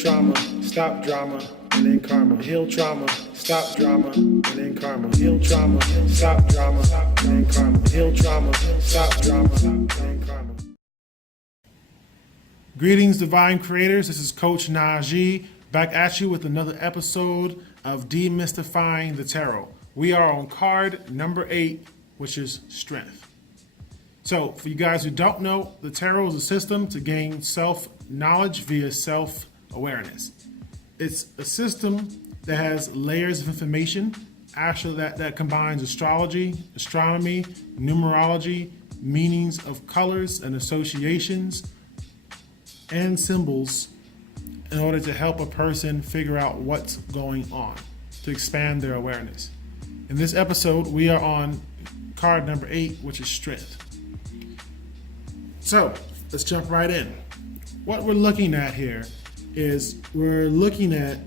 trauma, stop drama, and then karma. Heal trauma, stop drama, and then karma. Heal trauma, stop drama, and then karma. Heal trauma, stop drama, and then karma. Greetings, divine creators. This is Coach Najee back at you with another episode of Demystifying the Tarot. We are on card number 8, which is Strength. So, for you guys who don't know, the tarot is a system to gain self-knowledge via self-awareness. It's a system that has layers of information. Actually, that combines astrology, astronomy, numerology, meanings of colors and associations, and symbols in order to help a person figure out what's going on, to expand their awareness. In this episode, we are on card number 8, which is Strength. So, let's jump right in. What we're looking at here is we're looking at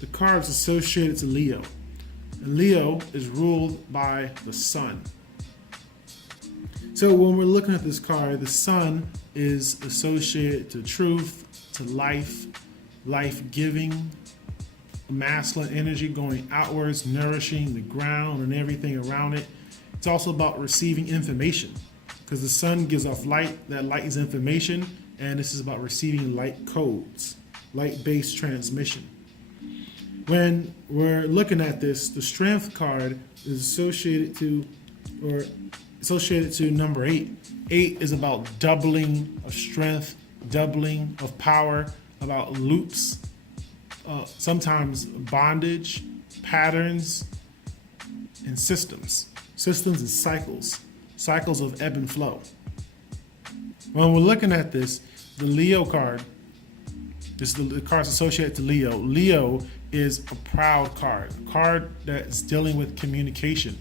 the cards associated to Leo. And Leo is ruled by the sun. So when we're looking at this card, the sun is associated to truth, to life, life-giving, masculine energy going outwards, nourishing the ground and everything around it. It's also about receiving information because the sun gives off light. That light is information, and this is about receiving light codes, light-based transmission. When we're looking at this, the Strength card is associated to number 8. 8 is about doubling of strength, doubling of power, about loops, sometimes bondage, patterns, and systems. Systems and cycles of ebb and flow. When we're looking at this, the Leo card, this is the cards associated to Leo. Leo is a proud card, a card that's dealing with communication,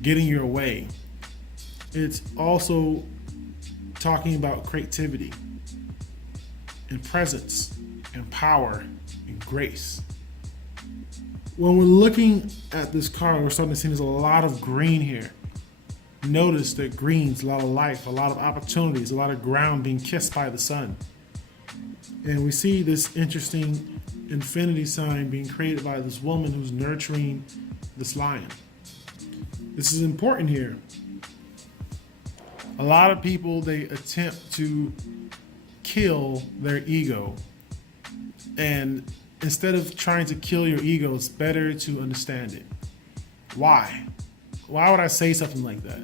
getting your way. It's also talking about creativity and presence and power and grace. When we're looking at this card, we're starting to see there's a lot of green here. Notice that green's a lot of life, a lot of opportunities, a lot of ground being kissed by the sun. And we see this interesting infinity sign being created by this woman who's nurturing this lion. This is important here. A lot of people, they attempt to kill their ego. And instead of trying to kill your ego, it's better to understand it. Why? Why would I say something like that?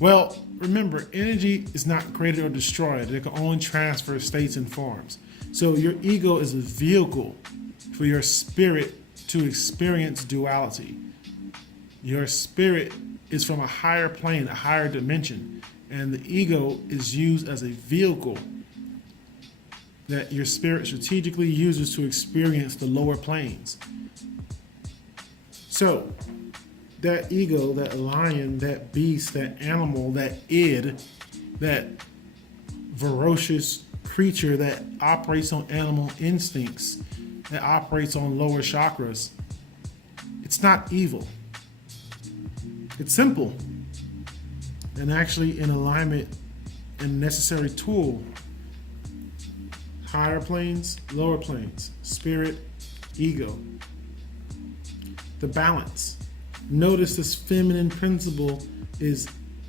Well, remember, energy is not created or destroyed. It can only transfer states and forms. So your ego is a vehicle for your spirit to experience duality. Your spirit is from a higher plane, a higher dimension, and the ego is used as a vehicle that your spirit strategically uses to experience the lower planes. So, that ego, that lion, that beast, that animal, that id, that ferocious creature that operates on animal instincts, that operates on lower chakras, it's not evil. It's simple and actually in alignment and necessary tool. Higher planes, lower planes, spirit, ego. The balance. Notice this feminine principle is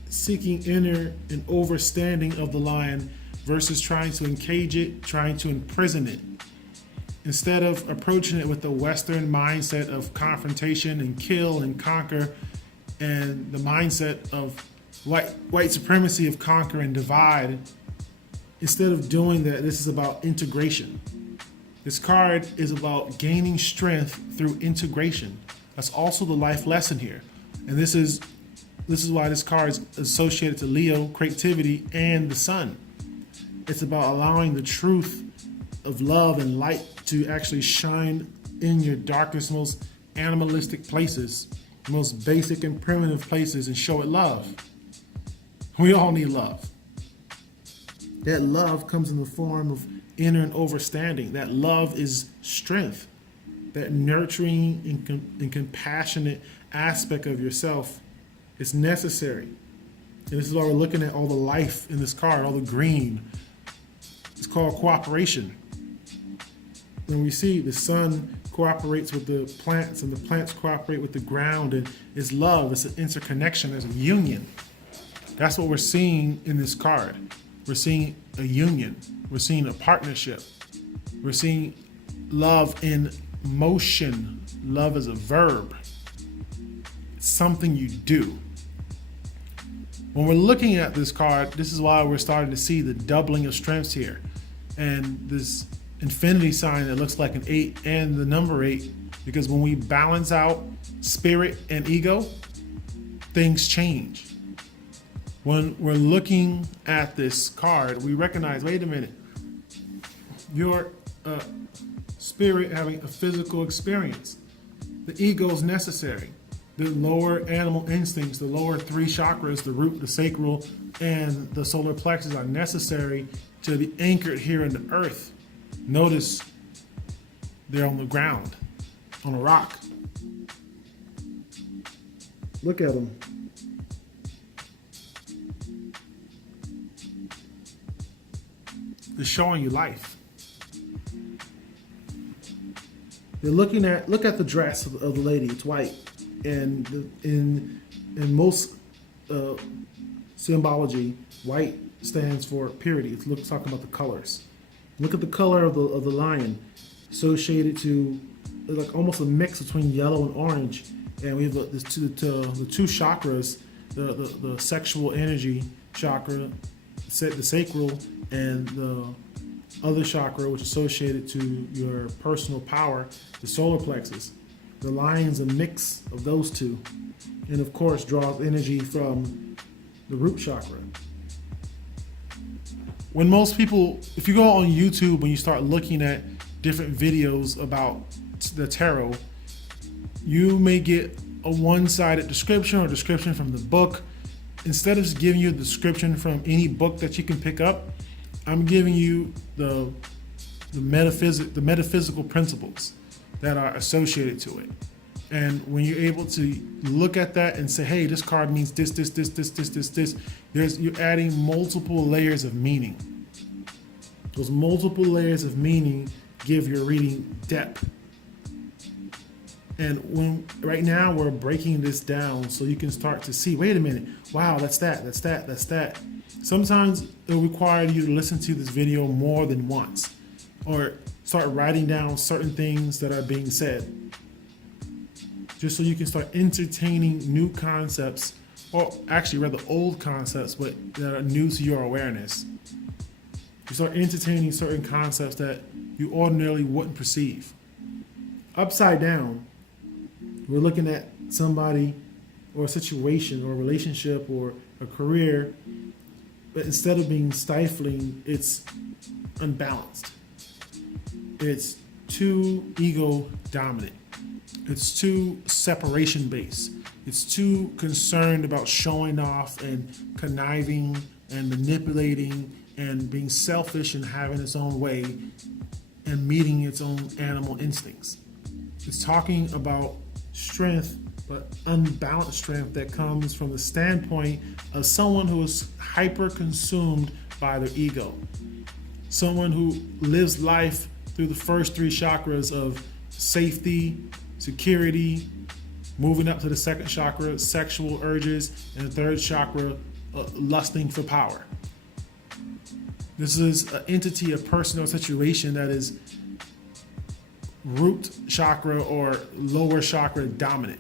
seeking inner and overstanding of the lion versus trying to encage it, trying to imprison it. Instead of approaching it with the Western mindset of confrontation and kill and conquer, and the mindset of white supremacy of conquer and divide, instead of doing that, this is about integration. This card is about gaining strength through integration. That's also the life lesson here. And this is why this card is associated to Leo, creativity, and the sun. It's about allowing the truth of love and light to actually shine in your darkest, most animalistic places, most basic and primitive places, and show it love. We all need love. That love comes in the form of inner and overstanding. That love is strength. That nurturing and compassionate aspect of yourself is necessary. And this is why we're looking at all the life in this card, all the green, It's called cooperation. When we see the sun cooperates with the plants and the plants cooperate with the ground, and it's love, it's an interconnection, there's a union. That's what we're seeing in this card. We're seeing a union. We're seeing a partnership. We're seeing love in motion. Love is a verb. It's something you do. When we're looking at this card, this is why we're starting to see the doubling of strengths here. And this infinity sign that looks like an 8 and the number 8, because when we balance out spirit and ego, things change. When we're looking at this card, we recognize, wait a minute, you're a spirit having a physical experience. The ego is necessary. The lower animal instincts, the lower 3 chakras, the root, the sacral, and the solar plexus are necessary to be anchored here in the earth. Notice they're on the ground, on a rock. Look at them. They're showing you life. They're look at the dress of the lady. It's white, and in most symbology, white stands for purity. It's talking about the colors. Look at the color of the lion, associated to like almost a mix between yellow and orange. And we have the two chakras, the sexual energy chakra, the sacral, and the other chakra, which is associated to your personal power, the solar plexus. The lion's a mix of those two, and of course draws energy from the root chakra. When most people, if you go on YouTube and you start looking at different videos about the tarot, you may get a one-sided description or description from the book. Instead of just giving you a description from any book that you can pick up, I'm giving you the metaphysical principles that are associated to it. And when you're able to look at that and say, hey, this card means this, you're adding multiple layers of meaning. Those multiple layers of meaning give your reading depth. And right now we're breaking this down so you can start to see, wait a minute, wow, that's that. Sometimes it'll require you to listen to this video more than once, or start writing down certain things that are being said, just so you can start entertaining new concepts, or actually rather old concepts, but that are new to your awareness. You start entertaining certain concepts that you ordinarily wouldn't perceive. Upside down, we're looking at somebody or a situation or a relationship or a career, but instead of being stifling, it's unbalanced. It's too ego dominant. It's too separation based. It's too concerned about showing off and conniving and manipulating and being selfish and having its own way and meeting its own animal instincts. It's talking about strength, but unbalanced strength that comes from the standpoint of someone who is hyper consumed by their ego. Someone who lives life through the first 3 chakras of safety, security, moving up to the second chakra, sexual urges, and the 3rd chakra, lusting for power. This is an entity, a person, or situation that is root chakra or lower chakra dominant.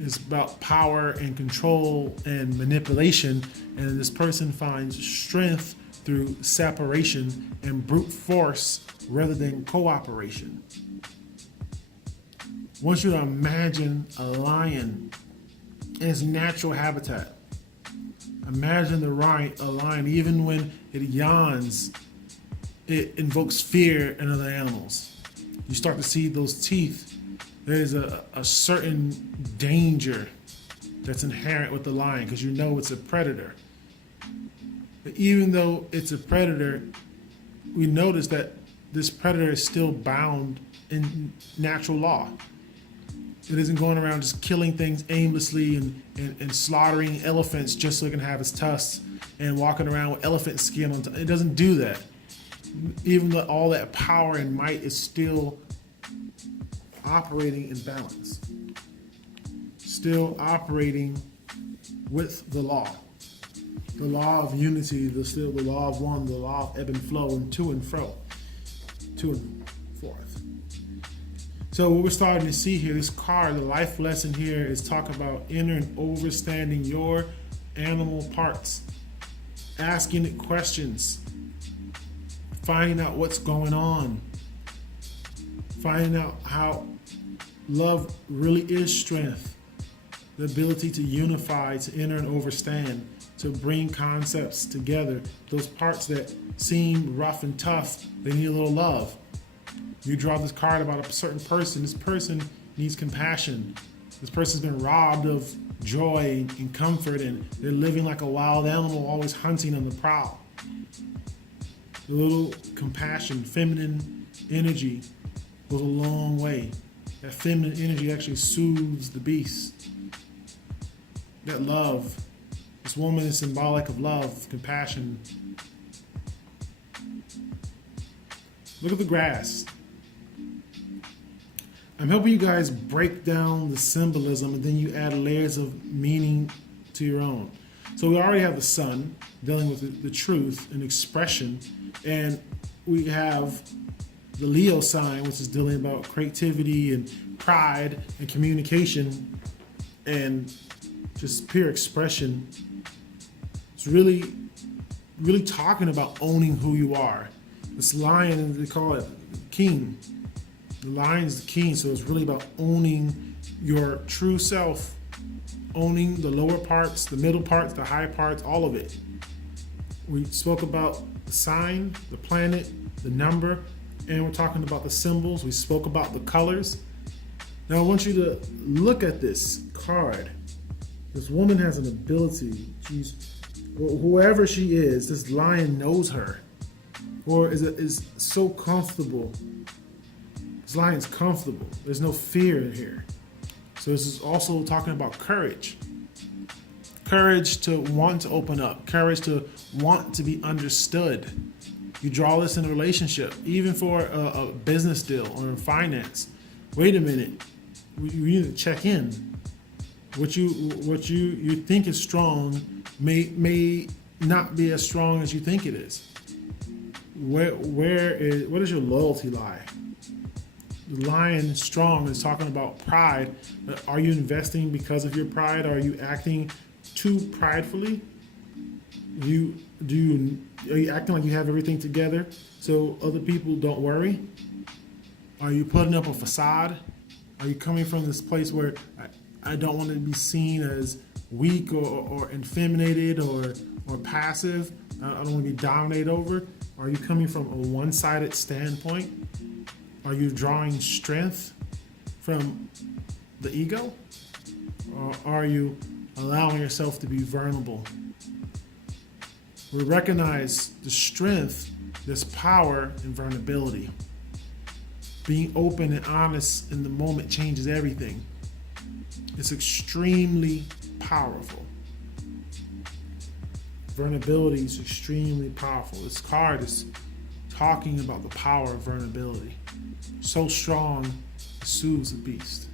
It's about power and control and manipulation, and this person finds strength through separation and brute force rather than cooperation. I want you to imagine a lion in its natural habitat. Imagine a lion, even when it yawns, it invokes fear in other animals. You start to see those teeth. There's a certain danger that's inherent with the lion because you know it's a predator. But even though it's a predator, we notice that this predator is still bound in natural law. It isn't going around just killing things aimlessly and slaughtering elephants just so it can have its tusks and walking around with elephant skin on top. It doesn't do that. even though all that power and might is still operating in balance, still operating with the law of unity, still the law of one, the law of ebb and flow, and to and fro, to and forth. So what we're starting to see here, this card, the life lesson here is talk about inner and understanding your animal parts, asking it questions, finding out what's going on, finding out how love really is strength, the ability to unify, to enter and understand, to bring concepts together. Those parts that seem rough and tough, they need a little love. You draw this card about a certain person. This person needs compassion. This person's been robbed of joy and comfort, and they're living like a wild animal, always hunting on the prowl. A little compassion, feminine energy goes a long way. That feminine energy actually soothes the beast. That love, this woman is symbolic of love, compassion. Look at the grass. I'm helping you guys break down the symbolism, and then you add layers of meaning to your own. So we already have the sun dealing with the truth and expression, and we have the Leo sign, which is dealing about creativity and pride and communication and just pure expression. It's really talking about owning who you are. This lion, they call it king. The lion is the king, so it's really about owning your true self, owning the lower parts, the middle parts, the high parts, all of it. We spoke about the sign, the planet, the number, and we're talking about the symbols. We spoke about the colors. Now I want you to look at this card. This woman has an ability. Whoever she is, this lion knows her, or is so comfortable. This lion's comfortable. There's no fear in here. So this is also talking about courage. Courage to want to open up. Courage to want to be understood. You draw this in a relationship, even for a business deal or in finance. Wait a minute. We need to check in. What you think is strong may not be as strong as you think it is. What does your loyalty lie? The lion is strong is talking about pride. Are you investing because of your pride? Are you acting too pridefully? Are you acting like you have everything together so other people don't worry? Are you putting up a facade? Are you coming from this place where I don't want to be seen as weak or effeminated or passive? I don't want to be dominated over. Are you coming from a one-sided standpoint? Are you drawing strength from the ego? Or are you allowing yourself to be vulnerable? We recognize the strength, this power in vulnerability. Being open and honest in the moment changes everything. It's extremely powerful. Vulnerability is extremely powerful. This card is talking about the power of vulnerability. So strong, it soothes the beast.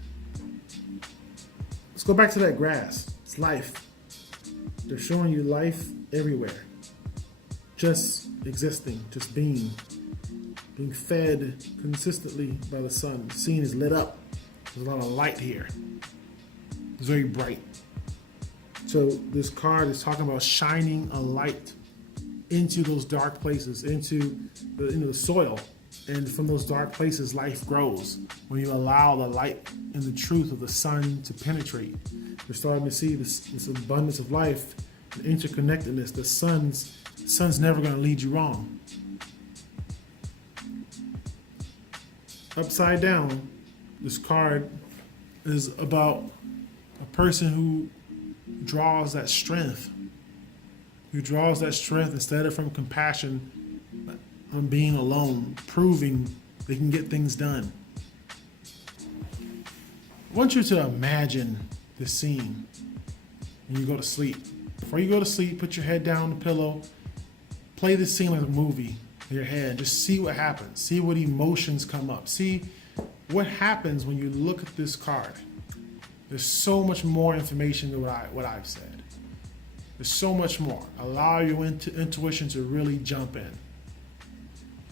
Let's go back to that grass. It's life. They're showing you life everywhere. Just existing, just being fed consistently by the sun. The scene is lit up. There's a lot of light here. It's very bright. So this card is talking about shining a light into those dark places, into the soil. And from those dark places, life grows. When you allow the light and the truth of the sun to penetrate, you're starting to see this abundance of life, the interconnectedness. The sun's never going to lead you wrong. Upside down, this card is about a person who draws that strength. Who draws that strength instead of from compassion on being alone, proving they can get things done. I want you to imagine this scene when you go to sleep. Before you go to sleep, put your head down on the pillow, play this scene like a movie, your head. Just see what happens. See what emotions come up. See what happens when you look at this card. There's so much more information than what I've said. There's so much more. Allow your intuition to really jump in.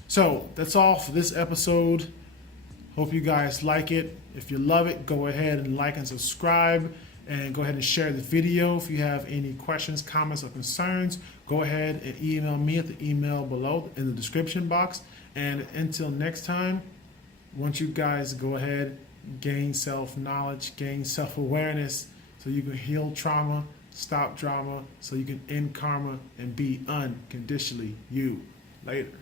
So that's all for this episode. Hope you guys like it. If you love it, go ahead and like and subscribe, and go ahead and share the video. If you have any questions, comments, or concerns, go ahead and email me at the email below in the description box. And until next time, I want you guys to go ahead, gain self-knowledge, gain self-awareness, so you can heal trauma, stop drama, so you can end karma and be unconditionally you. Later.